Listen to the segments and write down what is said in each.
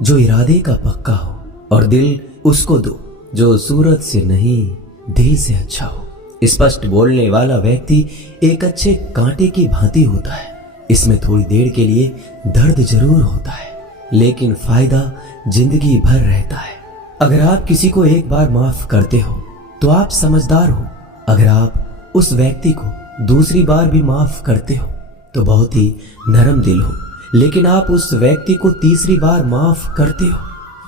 जो इरादे का पक्का हो, और दिल उसको दो जो सूरत से नहीं दिल से अच्छा हो। स्पष्ट बोलने वाला व्यक्ति एक अच्छे कांटे की भांति होता है। इसमें थोड़ी देर के लिए दर्द जरूर होता है, लेकिन फायदा जिंदगी भर रहता है। अगर आप किसी को एक बार माफ करते हो तो आप समझदार हो। अगर आप उस व्यक्ति को दूसरी बार भी माफ करते हो तो बहुत ही नरम दिल हो। लेकिन आप उस व्यक्ति को तीसरी बार माफ करते हो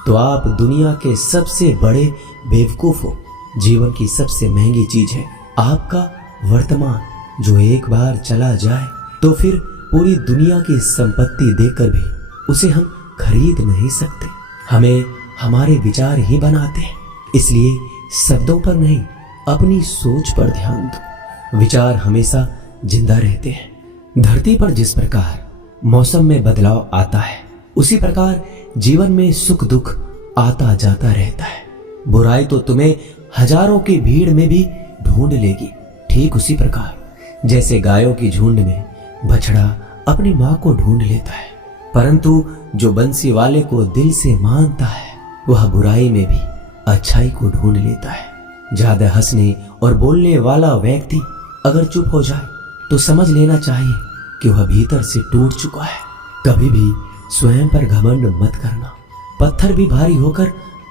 तो आप दुनिया के सबसे बड़े बेवकूफ हो। जीवन की सबसे महंगी चीज है आपका वर्तमान, जो एक बार चला जाए तो फिर पूरी दुनिया की संपत्ति देकर भी उसे हम खरीद नहीं सकते। हमें हमारे विचार ही बनाते हैं, इसलिए शब्दों पर नहीं अपनी सोच पर ध्यान दो। विचार हमेशा जिंदा रहते हैं। धरती पर जिस प्रकार मौसम में बदलाव आता है, उसी प्रकार जीवन में सुख दुख आता जाता रहता है। बुराई तो तुम्हें हजारों की भीड़ में भी ढूंढ लेगी, ठीक उसी प्रकार जैसे गायों की झुंड में बछड़ा अपनी मां को ढूंढ लेता है। परंतु जो बंसी वाले को दिल से मानता है, वह बुराई में भी अच्छाई को ढूंढ लेता है। ज्यादा हंसने और बोलने वाला व्यक्ति अगर चुप हो जाए तो समझ लेना चाहिए कि वह भीतर से टूट चुका है। कभी भी स्वयं पर घमंड मत करना। पत्थर भी भारी होकर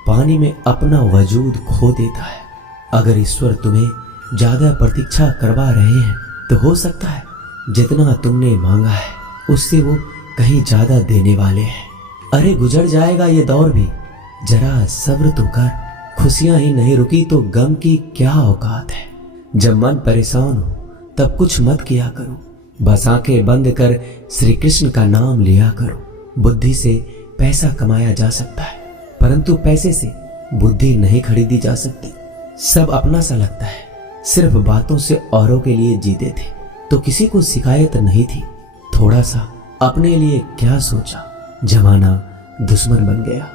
पानी में अपना वजूद खो देता है। अगर ईश्वर तुम्हें ज्यादा प्रतीक्षा करवा रहे हैं तो हो सकता है जितना तुमने मांगा है उससे वो कहीं ज्यादा देने वाले हैं। अरे गुजर जाएगा ये दौर भी, जरा सब्र तो कर। खुशियां ही नहीं रुकी तो गम की क्या औकात है। जब मन परेशान हो तब कुछ मत किया करो, बस आंखें बंद कर श्री कृष्ण का नाम लिया करो। बुद्धि से पैसा कमाया जा सकता है, परंतु पैसे से बुद्धि नहीं खरीदी जा सकती। सब अपना सा लगता है। सिर्फ बातों से औरों के लिए जीते थे तो किसी को शिकायत नहीं थी। थोड़ा सा अपने लिए क्या सोचा, जमाना दुश्मन बन गया।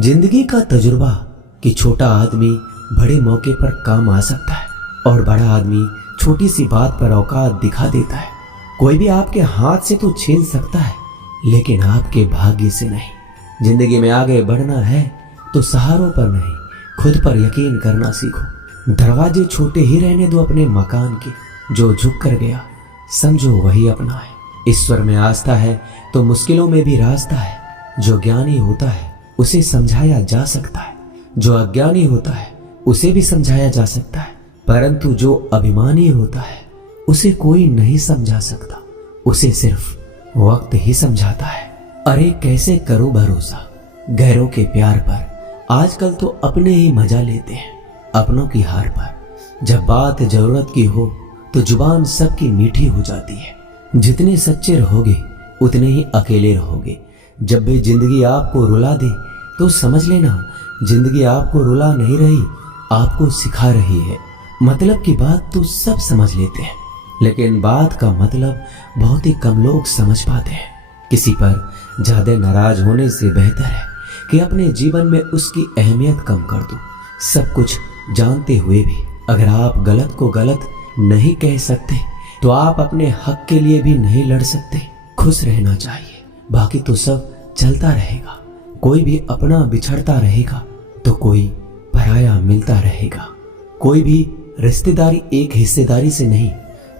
जिंदगी का तजुर्बा कि छोटा आदमी बड़े मौके पर काम आ सकता है और बड़ा आदमी छोटी सी बात पर औकात दिखा देता है। कोई भी आपके हाथ से तो छीन सकता है, लेकिन आपके भाग्य से नहीं। जिंदगी में आगे बढ़ना है तो सहारों पर नहीं, खुद पर यकीन करना सीखो। दरवाजे छोटे ही रहने दो अपने मकान के। जो झुक कर गया समझो वही अपना है। ईश्वर में आस्था है तो मुश्किलों में भी रास्ता है। जो ज्ञानी होता है उसे समझाया जा सकता है, जो अज्ञानी होता है उसे भी समझाया जा सकता है, परंतु जो अभिमानी होता है उसे कोई नहीं समझा सकता। उसे सिर्फ वक्त ही समझाता है। अरे कैसे करो भरोसा गैरों के प्यार पर। आजकल तो अपने ही मजा लेते हैं अपनों की हार पर। जब बात जरूरत की हो तो जुबान सबकी मीठी हो जाती है। जितने सच्चे रहोगे उतने ही अकेले रहोगे। जब भी जिंदगी आपको रुला दे तो समझ लेना जिंदगी आपको रुला नहीं रही, आपको सिखा रही है। मतलब की बात तो सब समझ लेते हैं, लेकिन बात का मतलब बहुत ही कम लोग समझ पाते हैं। किसी पर ज्यादा नाराज होने से बेहतर है कि अपने जीवन में उसकी अहमियत कम कर दो। सब कुछ जानते हुए भी अगर आप गलत को गलत नहीं कह सकते तो आप अपने हक के लिए भी नहीं लड़ सकते। खुश रहना चाहिए, बाकी तो सब चलता रहेगा। कोई भी अपना बिछड़ता रहेगा तो कोई पराया मिलता रहेगा। कोई भी रिश्तेदारी एक हिस्सेदारी से नहीं,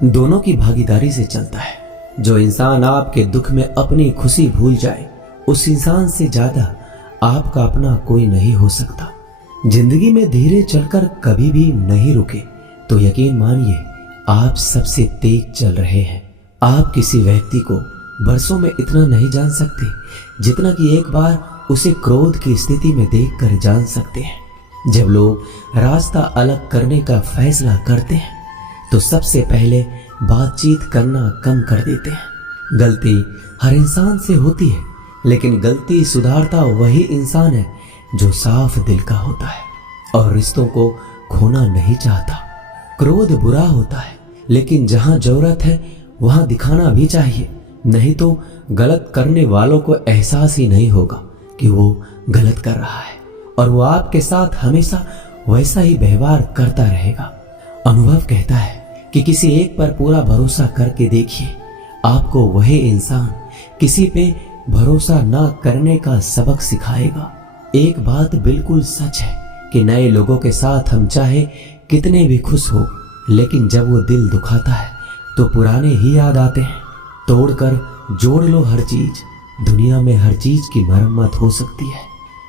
दोनों की भागीदारी से चलता है। जो इंसान आपके दुख में अपनी खुशी भूल जाए, उस इंसान से ज्यादा आपका अपना कोई नहीं हो सकता। जिंदगी में धीरे चलकर कभी भी नहीं रुके तो यकीन मानिए आप सबसे तेज चल रहे हैं। आप किसी व्यक्ति को बरसों में इतना नहीं जान सकते जितना कि एक बार उसे क्रोध की स्थिति में देखकर जान सकते हैं। जब लोग रास्ता अलग करने का फैसला करते हैं तो सबसे पहले बातचीत करना कम कर देते हैं। गलती हर इंसान से होती है, लेकिन गलती सुधारता वही इंसान है जो साफ दिल का होता है और रिश्तों को खोना नहीं चाहता। क्रोध बुरा होता है, लेकिन जहां जरूरत है वहां दिखाना भी चाहिए, नहीं तो गलत करने वालों को एहसास ही नहीं होगा कि वो गलत कर रहा है और वो आपके साथ हमेशा वैसा ही व्यवहार करता रहेगा। अनुभव कहता है कि किसी एक पर पूरा भरोसा करके देखिए, आपको वही इंसान किसी पे भरोसा ना करने का सबक सिखाएगा। एक बात बिल्कुल सच है कि नए लोगों के साथ हम चाहे कितने भी खुश हो, लेकिन जब वो दिल दुखाता है तो पुराने ही याद आते हैं। तोड़कर जोड़ लो हर चीज, दुनिया में हर चीज की मरम्मत हो सकती है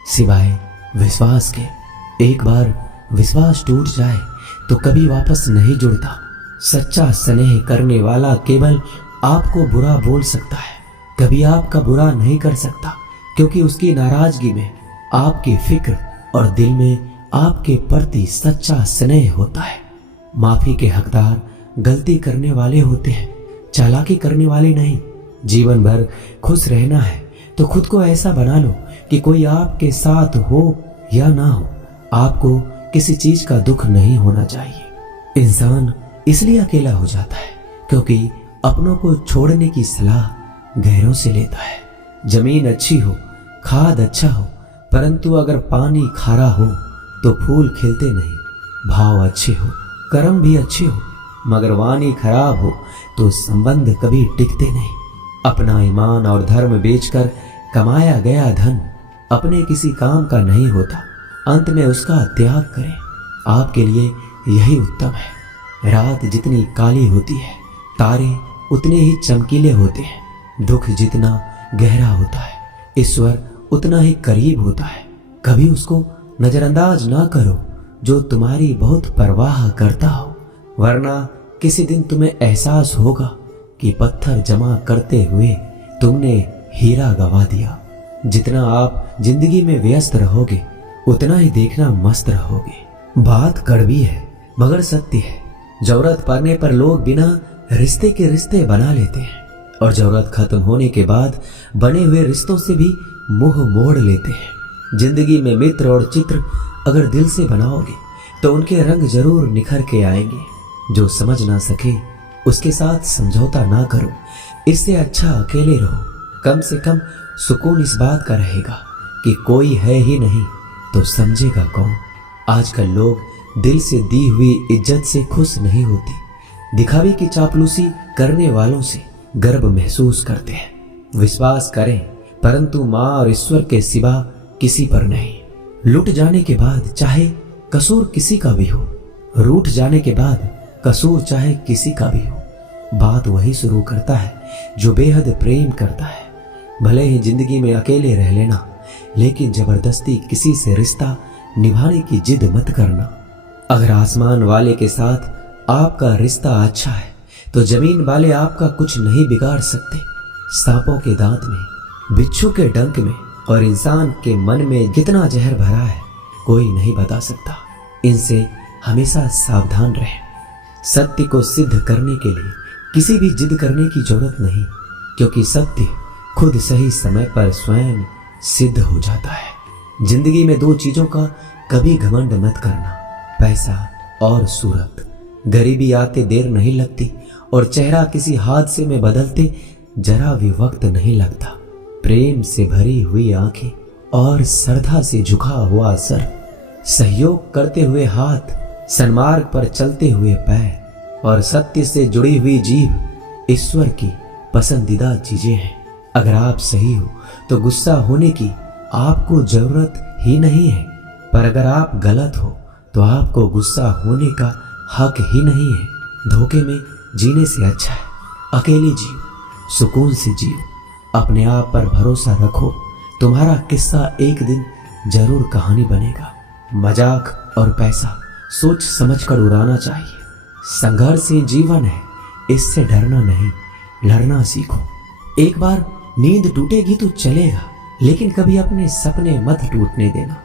सिवाय विश्वास के। एक बार विश्वास टूट जाए तो कभी वापस नहीं जुड़ता। सच्चा स्नेह करने वाला केवल आपको बुरा बोल सकता है, कभी आपका बुरा नहीं कर सकता, क्योंकि उसकी नाराजगी में आपकी फिक्र और दिल में आपके प्रति सच्चा स्नेह होता है। माफी के हकदार गलती करने वाले होते हैं, चालाकी करने वाले नहीं। जीवन भर खुश रहना है तो खुद को ऐसा बना लो कि कोई आपके साथ हो या ना हो, आपको किसी चीज का दुख नहीं होना चाहिए। इंसान इसलिए अकेला हो जाता है क्योंकि अपनों को छोड़ने की सलाह गैरों से लेता है। जमीन अच्छी हो, खाद अच्छा हो, परंतु अगर पानी खारा हो तो फूल खिलते नहीं। भाव अच्छे हो, कर्म भी अच्छे हो, मगर वाणी खराब हो तो संबंध कभी टिकते नहीं। अपना ईमान और धर्म बेचकर कमाया गया धन अपने किसी काम का नहीं होता, अंत में उसका त्याग करें। आपके लिए यही उत्तम है। रात जितनी काली होती है, तारे उतने ही चमकीले होते हैं। दुख जितना गहरा होता है, ईश्वर उतना ही करीब होता है। कभी उसको नजरअंदाज ना करो जो तुम्हारी बहुत परवाह करता हो, वरना किसी दिन तुम्हें एहसास होगा कि पत्थर जमा करते हुए तुमने हीरा गवा दिया। जितना आप जिंदगी में व्यस्त रहोगे उतना ही देखना मस्त रहोगे। बात कड़वी है मगर सत्य है। जरूरत पड़ने पर लोग बिना रिश्ते के रिश्ते बना लेते हैं और जरूरत खत्म होने के बाद बने हुए रिश्तों से भी मुंह मोड़ लेते हैं। जिंदगी में मित्र और चित्र अगर दिल से बनाओगे तो उनके रंग जरूर निखर के आएंगे। जो समझ ना सके उसके साथ समझौता ना करो, इससे अच्छा अकेले रहो। कम से कम सुकून इस बात का रहेगा कि कोई है ही नहीं तो समझेगा कौन। आजकल लोग दिल से दी हुई इज्जत से खुश नहीं होते, दिखावे की चापलूसी करने वालों से गर्व महसूस करते हैं। विश्वास करें परंतु माँ और ईश्वर के सिवा किसी पर नहीं। लुट जाने के बाद चाहे कसूर किसी का भी हो, रूठ जाने के बाद कसूर चाहे किसी का भी हो, बात वही शुरू करता है जो बेहद प्रेम करता है। भले ही जिंदगी में अकेले रह लेना, लेकिन जबरदस्ती किसी से रिश्ता निभाने की जिद मत करना। अगर आसमान वाले के साथ आपका रिश्ता अच्छा है तो जमीन वाले आपका कुछ नहीं बिगाड़ सकते। सांपों के दांत में, बिच्छू के डंक में और इंसान के मन में कितना जहर भरा है कोई नहीं बता सकता। इनसे हमेशा सावधान रहें। सत्य को सिद्ध करने के लिए किसी भी जिद करने की जरूरत नहीं, क्योंकि सत्य खुद सही समय पर स्वयं सिद्ध हो जाता है। जिंदगी में दो चीजों का कभी घमंड मत करना, पैसा और सूरत। गरीबी आते देर नहीं लगती और चेहरा किसी हादसे में बदलते जरा भी वक्त नहीं लगता। प्रेम से भरी हुई आंखें और श्रद्धा से झुका हुआ सर, सहयोग करते हुए हाथ, सन्मार्ग पर चलते हुए पैर और सत्य से जुड़ी हुई जीभ ईश्वर की पसंदीदा चीजें हैं। अगर आप सही हो तो गुस्सा होने की आपको जरूरत ही नहीं है, पर अगर आप गलत हो तो आपको गुस्सा होने का हक ही नहीं है। धोखे में जीने से अच्छा है अकेले जियो, सुकून से जियो, अपने आप पर भरोसा रखो। तुम्हारा किस्सा एक दिन जरूर कहानी बनेगा। मजाक और पैसा सोच समझकर उड़ाना चाहिए। संघर्ष ही जीवन है, इससे डरना नहीं, लड़ना सीखो। एक बार नींद टूटेगी तो चलेगा, लेकिन कभी अपने सपने मत टूटने देना।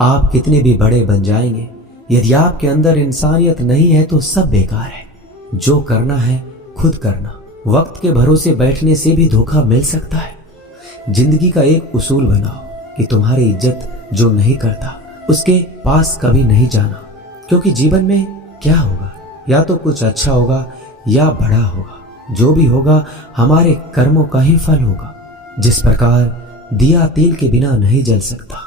आप कितने भी बड़े बन जाएंगे, यदि आपके अंदर इंसानियत नहीं है तो सब बेकार है। जो करना है खुद करना। वक्त के भरोसे बैठने से भी धोखा मिल सकता है। जिंदगी का एक उसूल बनाओ कि तुम्हारी इज्जत जो नहीं करता उसके पास कभी नहीं जाना, क्योंकि जीवन में क्या होगा, या तो कुछ अच्छा होगा या बड़ा होगा। जो भी होगा हमारे कर्मों का ही फल होगा। जिस प्रकार दिया तेल के बिना नहीं जल सकता,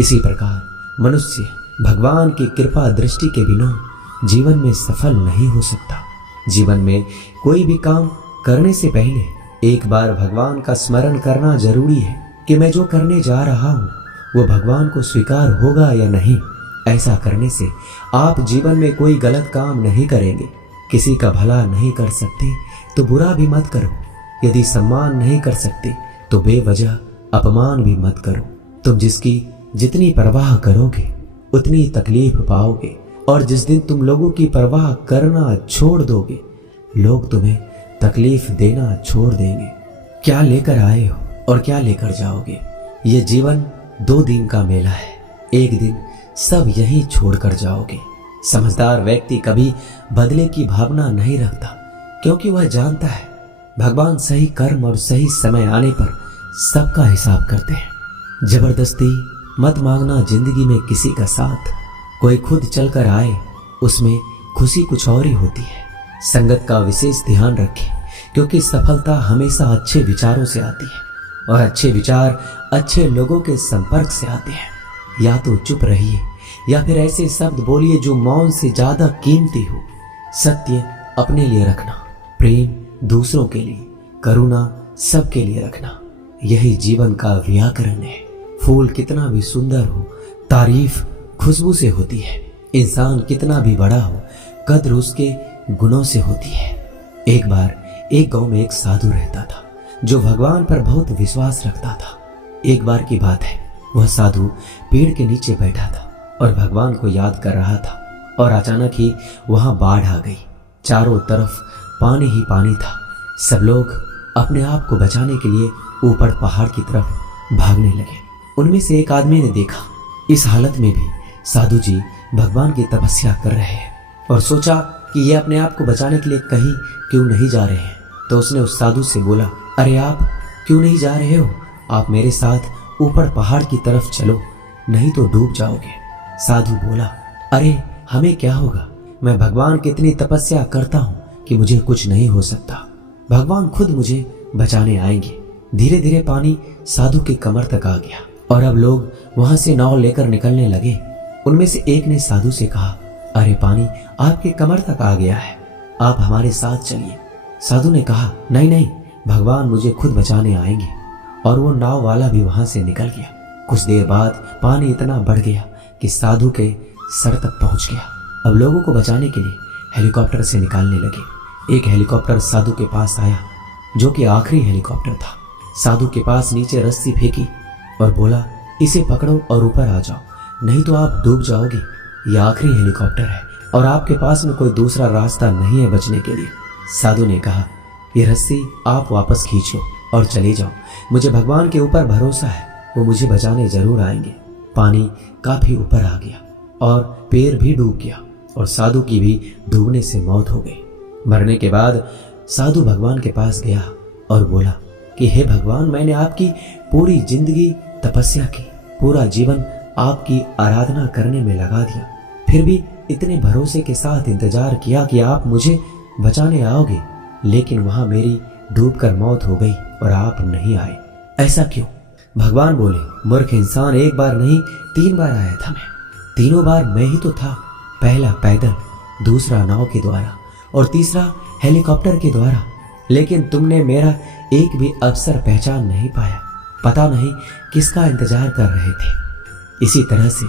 इसी प्रकार मनुष्य भगवान की कृपा दृष्टि के बिना जीवन में सफल नहीं हो सकता। जीवन में कोई भी काम करने से पहले एक बार भगवान का स्मरण करना जरूरी है कि मैं जो करने जा रहा हूँ वो भगवान को स्वीकार होगा या नहीं। ऐसा करने से आप जीवन में कोई गलत काम नहीं करेंगे। किसी का भला नहीं कर सकते तो बुरा भी मत करो। यदि सम्मान नहीं कर सकते तो बेवजह अपमान भी मत करो। तुम जिसकी जितनी परवाह करोगे उतनी तकलीफ पाओगे, और जिस दिन तुम लोगों की परवाह करना छोड़ दोगे लोग तुम्हें तकलीफ देना छोड़ देंगे। क्या लेकर आए हो और क्या लेकर जाओगे? ये जीवन 2 दिन का मेला है। एक दिन सब यहीं छोड़कर जाओगे। समझदार व्यक्ति कभी बदले की भावना नहीं रखता, क्योंकि वह जानता है भगवान सही कर्म और सही समय आने पर सबका हिसाब करते हैं। जबरदस्ती मत मांगना जिंदगी में किसी का साथ। कोई खुद चलकर आए उसमें खुशी कुछ और ही होती है। संगत का विशेष ध्यान रखें, क्योंकि सफलता हमेशा अच्छे विचारों से आती है और अच्छे विचार अच्छे लोगों के संपर्क से आते हैं। या तो चुप रहिए या फिर ऐसे शब्द बोलिए जो मौन से ज्यादा कीमती हो। सत्य अपने लिए रखना, प्रेम दूसरों के लिए, करुणा सबके लिए रखना, यही जीवन का व्याकरण है। फूल कितना भी सुंदर हो, तारीफ खुशबू से होती है। इंसान कितना भी बड़ा हो, कद्र उसके गुणों से होती है। एक बार एक गांव में एक साधु रहता था जो भगवान पर बहुत विश्वास रखता था। एक बार की बात है, वह साधु पेड़ के नीचे बैठा था और भगवान को याद कर रहा था, और अचानक ही वहां बाढ़ आ गई। चारों तरफ पानी ही पानी था। सब लोग अपने आप को बचाने के लिए ऊपर पहाड़ की तरफ भागने लगे। उनमें से एक आदमी ने देखा इस हालत में भी साधु जी भगवान की तपस्या कर रहे हैं, और सोचा कि ये अपने आप को बचाने के लिए कहीं क्यों नहीं जा रहे हैं। तो उसने उस साधु से बोला, अरे आप क्यों नहीं जा रहे हो? आप मेरे साथ ऊपर पहाड़ की तरफ चलो, नहीं तो डूब जाओगे। साधु बोला, अरे हमें क्या होगा? मैं भगवान की इतनी तपस्या करता हूँ कि मुझे कुछ नहीं हो सकता। भगवान खुद मुझे बचाने आएंगे। धीरे धीरे पानी साधु की कमर तक आ गया और अब लोग वहां से नाव लेकर निकलने लगे। उनमें से एक ने साधु से कहा, अरे पानी आपके कमर तक आ गया है, आप हमारे साथ चलिए। साधु ने कहा, नहीं नहीं, भगवान मुझे खुद बचाने आएंगे। और वो नाव वाला भी वहां से निकल गया। कुछ देर बाद पानी इतना बढ़ गया कि साधु के सर तक पहुंच गया। अब लोगों को बचाने के लिए हेलीकॉप्टर से निकालने लगे। एक हेलीकॉप्टर साधु के पास आया, जो कि आखिरी हेलीकॉप्टर था। साधु के पास नीचे रस्सी फेंकी और बोला, इसे पकड़ो और ऊपर आ जाओ, नहीं तो आप डूब जाओगे। यह आखिरी हेलीकॉप्टर है और आपके पास में कोई दूसरा रास्ता नहीं है बचने के लिए। साधु ने कहा, ये रस्सी आप वापस खींचो और चले जाओ। मुझे भगवान के ऊपर भरोसा है, वो मुझे बचाने जरूर आएंगे। पानी काफी ऊपर आ गया और पैर भी डूब गया और साधु की भी डूबने से मौत हो गई। मरने के बाद साधु भगवान के पास गया और बोला कि हे भगवान, मैंने आपकी पूरी जिंदगी तपस्या की, पूरा जीवन आपकी आराधना करने में लगा दिया, फिर भी इतने भरोसे के साथ इंतजार किया कि आप मुझे बचाने आओगे, लेकिन वहां मेरी डूबकर मौत हो गई और आप नहीं आए। ऐसा क्यों? भगवान बोले, मूर्ख इंसान, एक बार नहीं 3 बार आया था मैं। तीनों बार मैं ही तो था। पहला पैदल, दूसरा नाव के द्वारा और तीसरा हेलीकॉप्टर के द्वारा, लेकिन तुमने मेरा एक भी अवसर पहचान नहीं पाया। पता नहीं किसका इंतजार कर रहे थे। इसी तरह से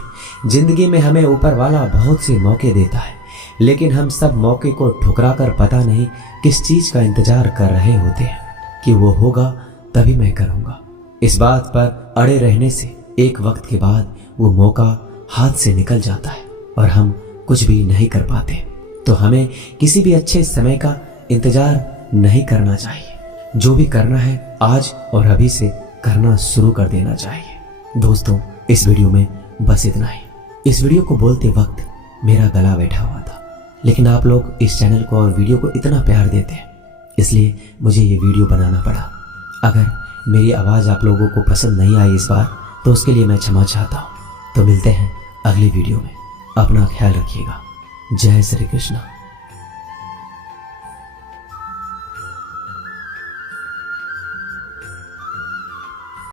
जिंदगी में हमें ऊपर वाला बहुत से मौके देता है, लेकिन हम सब मौके को ठुकराकर पता नहीं किस चीज का इंतजार कर रहे होते हैं कि वो होगा तभी मैं करूंगा। इस बात पर अड़े रहने से एक वक्त के बाद वो मौका हाथ से निकल जाता है और हम कुछ भी नहीं कर पाते। तो हमें किसी भी अच्छे समय का इंतजार नहीं करना चाहिए। जो भी करना है आज और अभी से करना शुरू कर देना चाहिए। दोस्तों, इस वीडियो में बस इतना ही। इस वीडियो को बोलते वक्त मेरा गला बैठा हुआ था, लेकिन आप लोग इस चैनल को और वीडियो को इतना प्यार देते हैं, इसलिए मुझे ये वीडियो बनाना पड़ा। अगर मेरी आवाज़ आप लोगों को पसंद नहीं आई इस बार, तो उसके लिए मैं क्षमा चाहता हूँ। तो मिलते हैं अगली वीडियो में। अपना ख्याल रखिएगा। जय श्री कृष्ण।